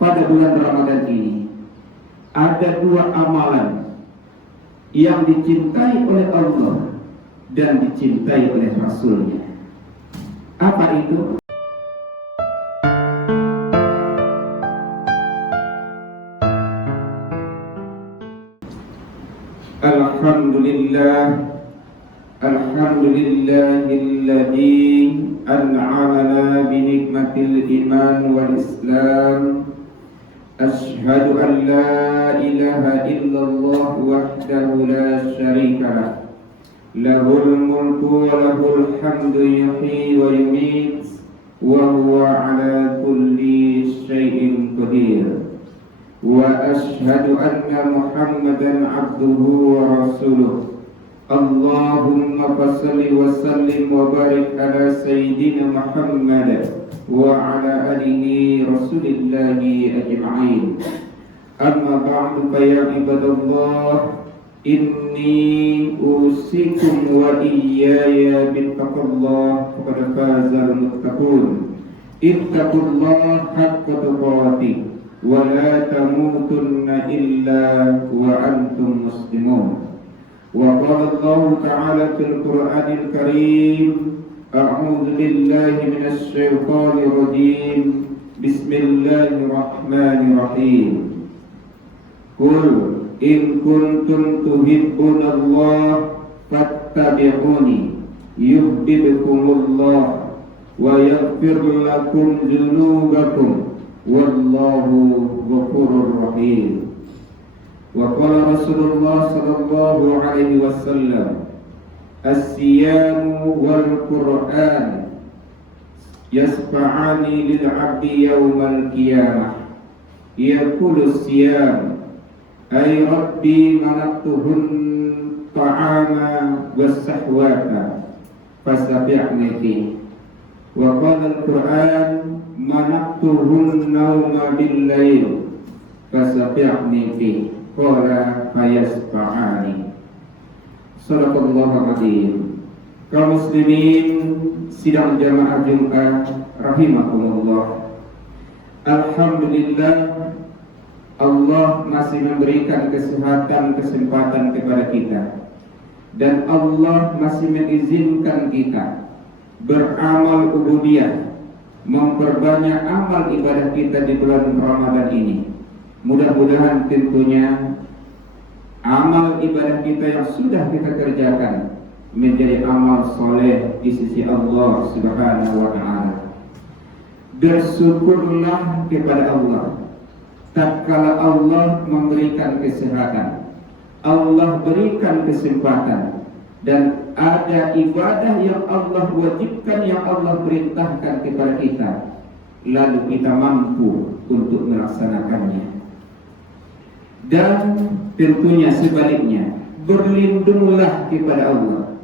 pada bulan Ramadan ini ada dua amalan yang dicintai oleh Allah dan dicintai oleh Rasulnya. Apa itu? Alhamdulillahilladzi an'amana bi nikmatil iman wal islam. Asyhadu an la ilaha illallah wahdahu la syarika lah. Lahul mulku wa lahul hamdu yuhyi wa yumiit wa huwa ala kulli syai'in qadir. Wa asyhadu anna Muhammadan abduhu wa rasuluh. Allahumma fassalli wa sallim wa barik ala sayyidina Muhammad wa ala alihi rasulillahi ajma'in. Amma ba'du, fa ya ibadallah, inni usikum wa iyaya bittaqullah faqad fazal muttaqun. Ittaqullaha haqqa tuqatih wa la tamutunna illa wa antum muslimun. Wa qala Allah ta'ala fil Qur'anil Karim, a'udzu billahi minasy syaithanir rajim. Bismillahirrahmanirrahim. Qul in kuntum tuhibbunallah fattabi'uni yuhibbukumullah wa yaghfir lakum dzunubakum wallahu ghafurur rahim. Wa qala Rasulullah sallallahu alaihi wasallam, as-siyamu wal Qur'an yasfa'ani lil 'abdi yawmal qiyamah. Yaqulu as-siyam ay rabbi manaqtuhun ta'ama was-sahwata fasafi'ni fi. Wa qala al-Qur'an manaqtuhun nawma bil-lail fasafi'ni fi. Qala fayasfa'ani. Shadaqallahu adzim. Kaum muslimin sidang jamaah Jumat rahimakumullah. Alhamdulillah, Allah masih memberikan kesempatan kepada kita, dan Allah masih mengizinkan kita beramal ubudiyah, memperbanyak amal ibadah kita di bulan Ramadan ini. Mudah-mudahan tentunya amal ibadah kita yang sudah kita kerjakan menjadi amal soleh di sisi Allah Subhanahu wa ta'ala. Bersyukurlah kepada Allah tatkala Allah memberikan kesehatan, Allah berikan kesempatan, dan ada ibadah yang Allah wajibkan, yang Allah perintahkan kepada kita, lalu kita mampu untuk melaksanakannya. Dan tentunya sebaliknya, berlindunglah kepada Allah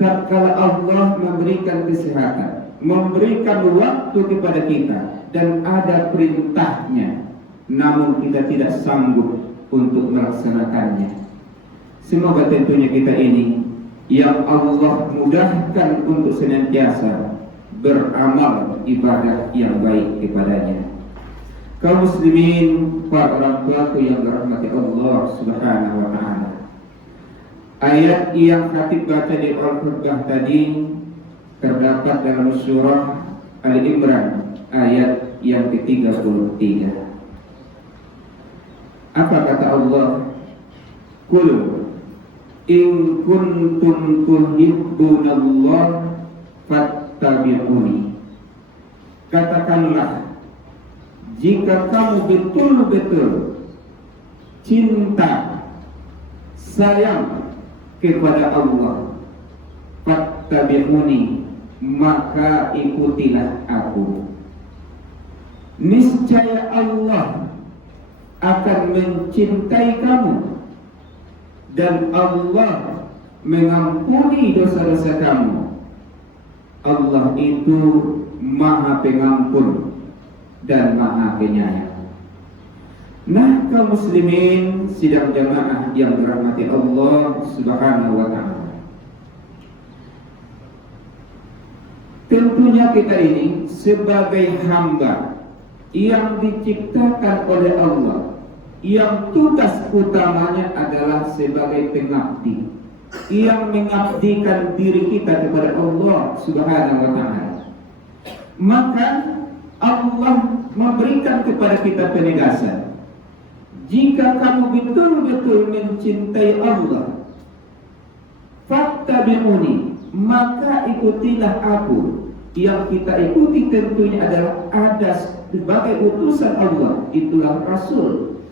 tatkala Allah memberikan kesehatan, memberikan waktu kepada kita, dan ada perintahnya, namun kita tidak sanggup untuk melaksanakannya. Semoga tentunya kita ini yang Allah mudahkan untuk senantiasa beramal ibadah yang baik kepadanya. Kaum muslimin, para orang tuaku yang dirahmati Allah Subhanahu wa ta'ala, ayat yang khatib baca di al-khutbah tadi terdapat dalam surah Ali Imran ayat yang ke-33. Apa kata Allah? Qul in kuntum tuhibbunallah fattabi'uni. Katakanlah, jika kamu betul-betul cinta, sayang kepada Allah, fattabi'uni, maka ikutilah aku. Niscaya Allah akan mencintai kamu, dan Allah mengampuni dosa-dosa kamu. Allah itu Maha Pengampun dan Maha Penyayang. Nah, kaum muslimin sidang jamaah yang dirahmati Allah Subhanahu wa ta'ala, tentunya kita ini sebagai hamba yang diciptakan oleh Allah, yang tugas utamanya adalah sebagai pengabdi, yang mengabdikan diri kita kepada Allah Subhanahu wa ta'ala. Maka Allah memberikan kepada kita penegasan, jika kamu betul-betul mencintai Allah, fattabi'uni, maka ikutilah aku. Yang kita ikuti tentunya adalah ada sebagai utusan Allah, itulah Rasul.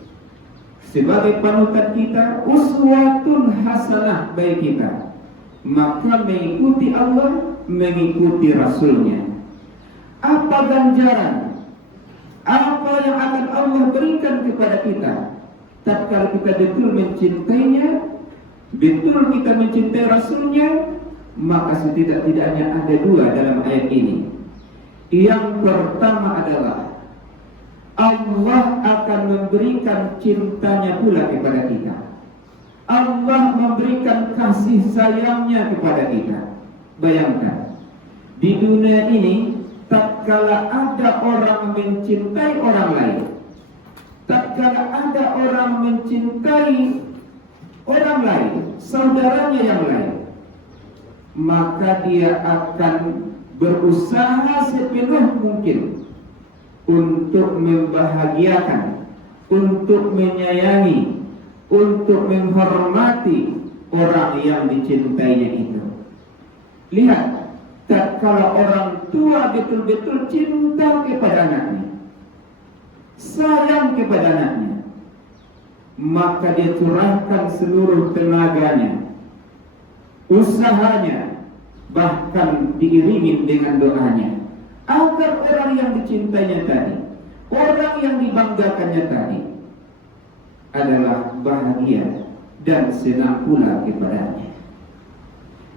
Sebagai panutan kita, uswatun hasanah bagi kita. Maka mengikuti Allah, mengikuti Rasulnya. Apa ganjaran? Apa yang akan Allah berikan kepada kita? Tatkala kita betul mencintainya, betul kita mencintai Rasulnya, maka setidak-tidaknya ada dua dalam ayat ini. Yang pertama adalah Allah akan memberikan cintanya pula kepada kita. Allah memberikan kasih sayangnya kepada kita. Bayangkan, di dunia ini tatkala ada orang mencintai orang lain, tatkala ada orang mencintai orang lain, saudaranya yang lain, maka dia akan berusaha sepenuh mungkin untuk membahagiakan, untuk menyayangi, untuk menghormati orang yang dicintainya itu. Lihat, tatkala orang tua betul-betul cinta kepada anaknya, sayang kepada anaknya, maka dia curahkan seluruh tenaganya, usahanya, bahkan diiringi dengan doanya, agar orang yang dicintainya tadi, orang yang dibanggakannya tadi adalah bahagia dan senang pula kepadanya.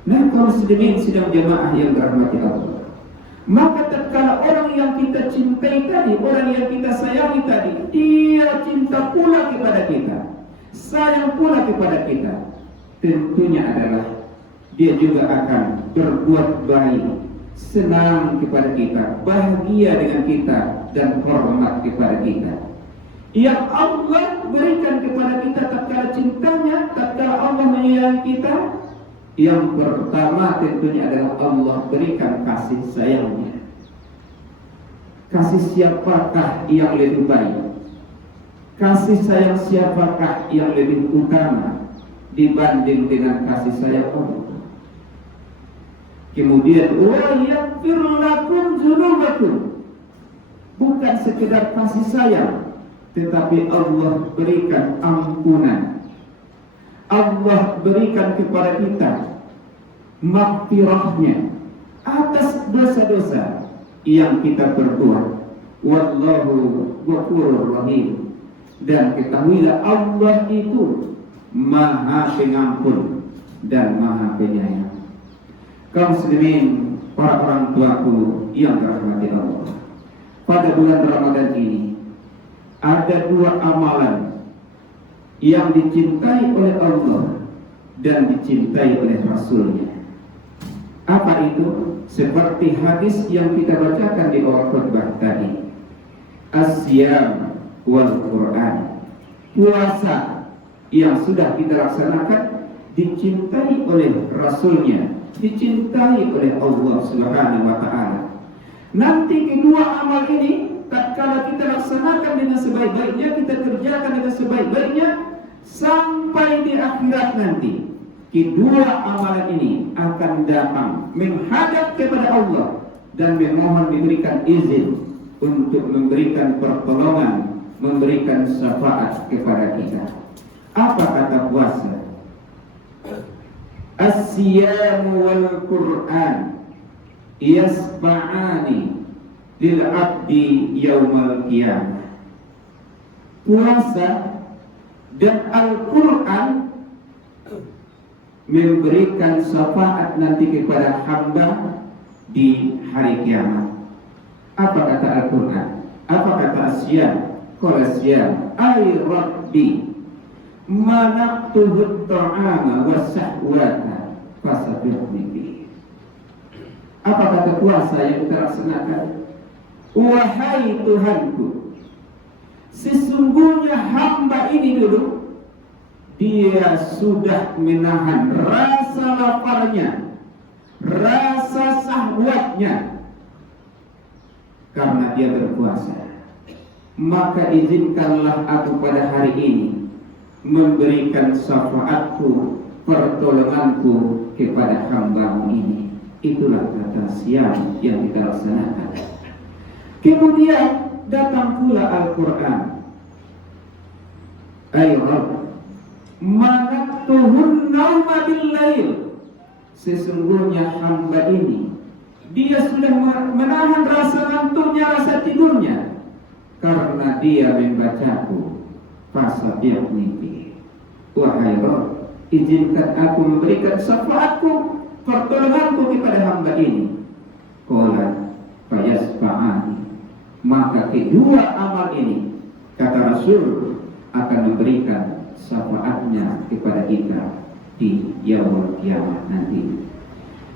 Nah, kaum muslimin sidang jamaah yang dirahmati Allah, maka tatkala orang yang kita cintai tadi, orang yang kita sayangi tadi, dia cinta pula kepada kita, sayang pula kepada kita, tentunya adalah dia juga akan berbuat baik, senang kepada kita, bahagia dengan kita, dan hormat kepada kita. Yang Allah berikan kepada kita tatkala cintanya, tatkala Allah menyayangi kita, yang pertama tentunya adalah Allah berikan kasih sayangnya. Kasih siapakah yang lebih baik? Kasih sayang siapakah yang lebih utama dibanding dengan kasih sayang Allah? Kemudian wa yaghfir lakum dzunubakum, bukan sekedar kasih sayang, tetapi Allah berikan ampunan. Allah berikan kepada kita maghfirahnya atas dosa-dosa yang kita perbuat. Wallahu ghafurur rahim. Dan ketahuilah Allah itu Maha Pengampun dan Maha Penyayang. Kaum muslimin, para orang tuaku yang dirahmati Allah, pada bulan Ramadan ini ada dua amalan yang dicintai oleh Allah dan dicintai oleh Rasulnya. Apa itu? Seperti hadis yang kita bacakan di awal khutbah tadi, as-siyam wal Quran. Puasa yang sudah kita laksanakan dicintai oleh Rasulnya, dicintai oleh Allah Subhanahu wa ta'ala. Nanti kedua amal ini tatkala kita laksanakan dengan sebaik-baiknya, kita kerjakan dengan sebaik-baiknya, sampai di akhirat nanti kedua amalan ini akan datang menghadap kepada Allah dan memohon diberikan izin untuk memberikan pertolongan, memberikan syafaat kepada kita. Apa kata puasa? As-siyam wal Quran yasba'ani lil abdi yaumal qiyamah. Puasa dan Al-Quran memberikan syafaat nanti kepada hamba di hari kiamat. Apa kata Al-Quran? Apa kata As-siyam? Qala as-siyam ay rabbi manaqtuhu at-ta'ama wa sahwata fasabbihi. Apa kata puasa yang kita laksanakan? Wahai Tuhanku, sesungguhnya hamba ini dulu dia sudah menahan rasa laparnya, rasa syahwatnya karena dia berpuasa. Maka izinkanlah aku pada hari ini memberikan syafaatku, pertolonganku kepada hamba-Mu ini. Itulah kata siam yang kita laksanakan. Kemudian datang pula Al-Quran. Ayo manaktuhun nauma bil-lail. Sesungguhnya hamba ini dia sudah menahan rasa ngantuknya, rasa tidurnya, karena dia membacaku fasabih mimpi. Wahai Rabb, izinkan aku memberikan syafaatku, pertolonganku kepada hamba ini. Qala fayasfa'ani. Maka kedua amal ini, kata Rasul, akan memberikan syafaatnya kepada kita di yaumul qiyamah nanti.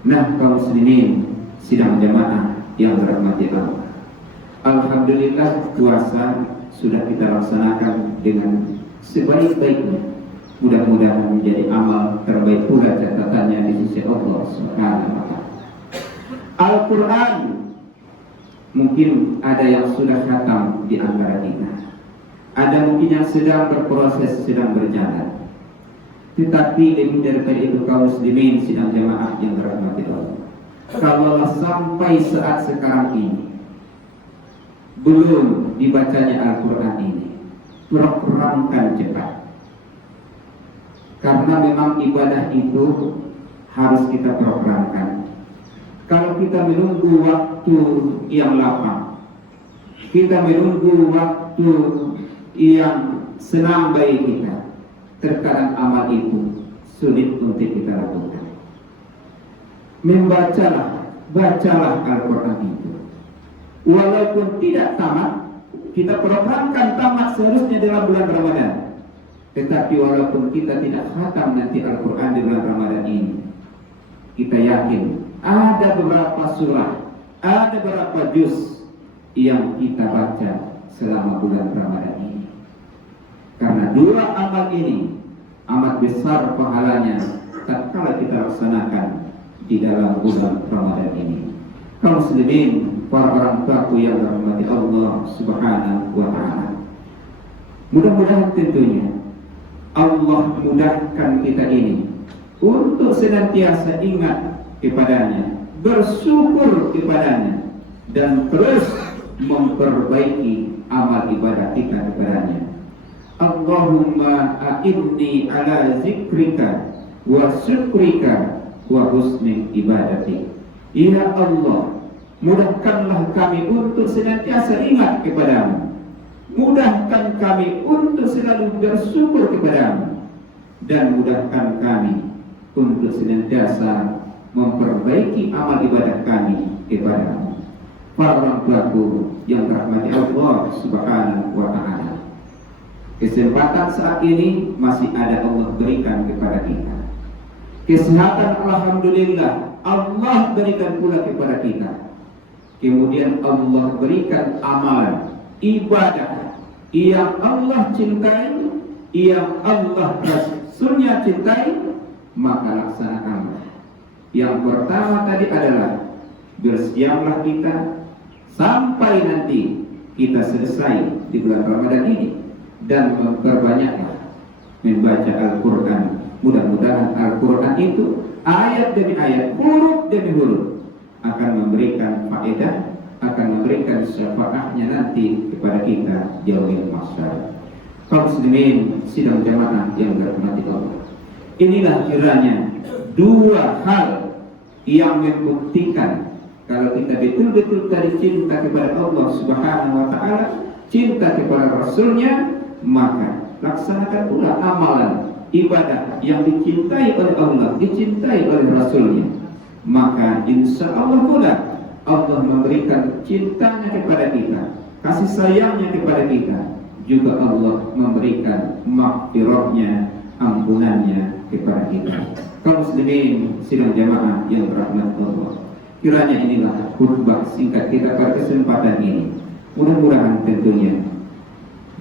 Nah, kaum muslimin sidang jamaah yang dirahmati Allah, alhamdulillah puasa sudah kita laksanakan dengan sebaik-baiknya. Mudah-mudahan menjadi amal terbaik pula catatannya di sisi Allah Subhanahu wa taala. Al-Quran mungkin ada yang sudah khatam di antara kita, ada mungkin yang sedang berproses, sedang berjalan. Tetapi lebih daripada itu kaum muslimin sidang jamaah yang dirahmati Allah, kalau sampai saat sekarang ini belum dibacanya Al-Quran ini, programkan cepat. Karena memang ibadah itu harus kita programkan. Kalau kita menunggu waktu yang lapang, kita menunggu waktu yang senang bagi kita, terkadang amal itu sulit untuk kita lakukan. Bacalah Al-Quran itu. Walaupun tidak tamat, kita programkan tamat seharusnya dalam bulan Ramadan. Tetapi walaupun kita tidak khatam nanti Al-Quran di bulan Ramadan ini, kita yakin ada beberapa surah, ada beberapa juz yang kita baca selama bulan Ramadan ini. Karena dua amal ini amat besar pahalanya tatkala kita laksanakan di dalam bulan Ramadan ini. Kaum muslimin, para orang tuaku yang dirahmati Allah Subhanahu wa taala, mudah-mudahan tentunya Allah mudahkan kita ini untuk senantiasa ingat kepadanya, bersyukur kepadanya, dan terus memperbaiki amal ibadah kita kepadanya. Allahumma a'inni ala zikrika wa syukrika wa husni ibadati. Ya Allah, mudahkanlah kami untuk senantiasa ingat kepadamu, mudahkan kami untuk selalu bersyukur kepadamu, dan mudahkan kami untuk senantiasa memperbaiki amal ibadah kami kepadamu. Para orang tuaku yang dirahmati Allah Subhanahu wa taala, kesempatan saat ini masih ada Allah berikan kepada kita. Kesehatan alhamdulillah Allah berikan pula kepada kita. Kemudian Allah berikan amalan ibadah yang Allah cintai, yang Allah Rasulnya cintai, maka laksanakanlah. Yang pertama tadi adalah bersiaplah kita sampai nanti kita selesai di bulan Ramadan ini, dan memperbanyaklah membaca Al-Quran. Mudah-mudahan Al-Quran itu ayat demi ayat, huruf demi huruf akan memberikan faedah, akan memberikan syafaatnya nanti kepada kita yaumil mahsyar. Kaum muslimin sidang jamaah yang dirahmati Allah, inilah kiranya dua hal yang membuktikan kalau kita betul-betul tadi cinta kepada Allah Subhanahu wa taala, cinta kepada Rasulnya, maka laksanakan pula amalan ibadah yang dicintai oleh Allah, dicintai oleh Rasulnya. Maka insya Allah pula Allah memberikan cintanya kepada kita, kasih sayangnya kepada kita. Juga Allah memberikan maghfirahnya, ampunannya kepada kita. Kaum muslimin sidang jamaah yang dirahmati Allah, kiranya inilah khutbah singkat kita pada kesempatan ini. Mudah-mudahan tentunya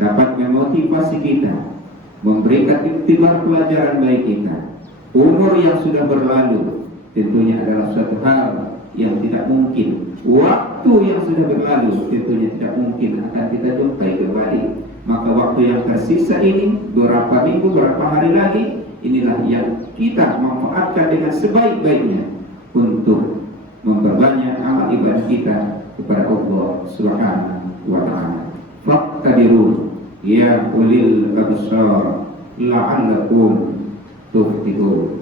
dapat memotivasi kita, memberikan iktibar pelajaran baik kita. Umur yang sudah berlalu tentunya adalah suatu hal yang tidak mungkin. Waktu yang sudah berlalu tentunya tidak mungkin akan kita jumpai kembali. Maka waktu yang tersisa ini, beberapa minggu, beberapa hari lagi, inilah yang kita manfaatkan dengan sebaik-baiknya untuk memperbanyak amal ibadah kita kepada Allah Subhanahu wa ta'ala. Faqtadiru ya ulil absar la'allakum tuflihun.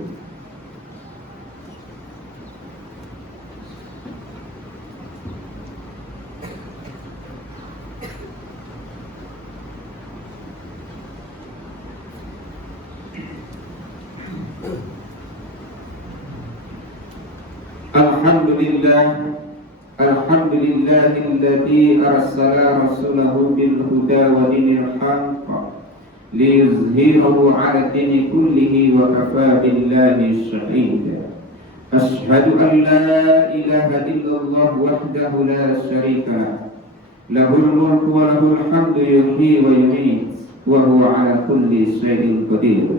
Alhamdulillahilladzi arsala rasulahu bil huda wa dinil haqq liyuzhirahu 'ala dini kullihi wa kafaa billahi shahida. Ashhadu an la ilaha illallah wahdahu la syarika lahul mulku wa lahul hamdu yuhyi wa yumiit wa huwa 'ala kulli syai'in qadir.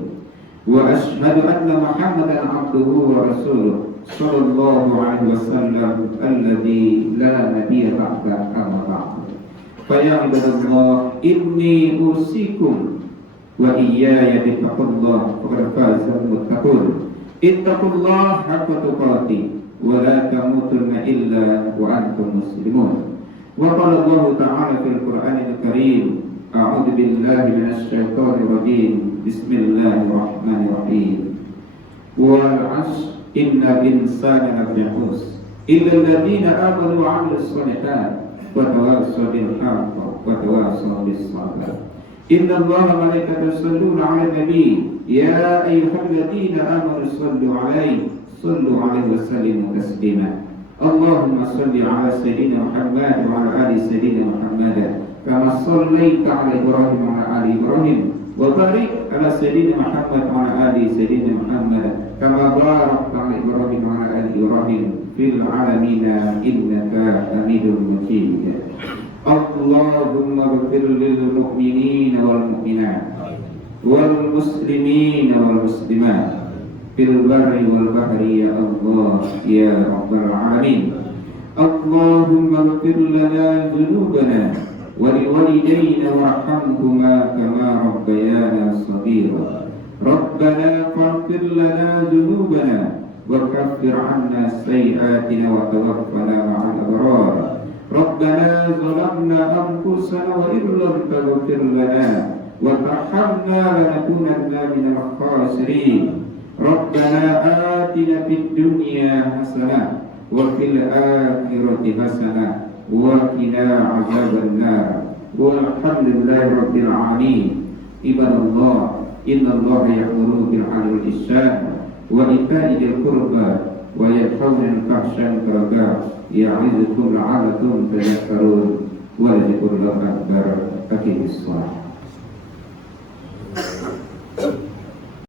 Wa ashhadu anna Muhammadan 'abduhu wa rasuluh sallallahu alaihi wasallam alladzi la nabiyya ba'da amma ba'd. Fa ya ibadallah inni usikum wa iyaya bittaqullah faqad fazal muttaqun. Ittaqullaha haqqa tuqatih wa la tamutunna illa wa antum muslimun. Wa qala Allah ta'ala fil Qur'anil Karim, a'udzu billahi minasy syaithanir rajim. Bismillahirrahmanirrahim. Wal 'ashr innal insana lafi khusr illa alladziina aamanu wa 'amilus shalihaati wa tawassaw bil haqqi wa tawassaw bis sabr. Inna Allaha wa malaikatahu yusholluna 'alan nabiy ya ayyuhalladziina aamanu shallu 'alaihi wa sallimu taslima. Allahumma shalli 'ala sayyidina Muhammad wa 'ala ali sayyidina Muhammad kama shallaita 'ala Ibrahim wa 'ala ali Ibrahim wa barik 'ala sayyidina Muhammad wa 'ala ali sayyidina Muhammad kama barakta 'ala Ibrahim wa 'ala ali Ibrahim fil 'alamin innaka Hamidum Majid. Allahumma ighfir lil mu'minina wal mu'minat wal muslimina wal muslimat fil barri wal bahri ya Allah ya rabbal alamin. Allahumma ighfir lana dhunubana wa liwalidayna warhamhuma kama rabbayana shaghira. Rabbana faghfir lana dhunubana wa kaffir 'anna sayyi'atina wa tawaffana ma'al abrar. Rabbana zalamna anfusana wa in lam taghfir lana wa tarhamna lanakunanna minal khasirin. Rabbana atina fid dunya hasanah wa fil akhirati hasanah wa qina adzabannar. Walhamdulillahi rabbil alamin. Ibadallah, innallaha ya'muru bil 'adli wal ihsan wa ita'i dzil qurba wa yanhauna 'anil fahsya'i wal munkar ya'izukum la'allakum tadhakkarun. Wa dzikrullahi akbar. Aqimis shalah.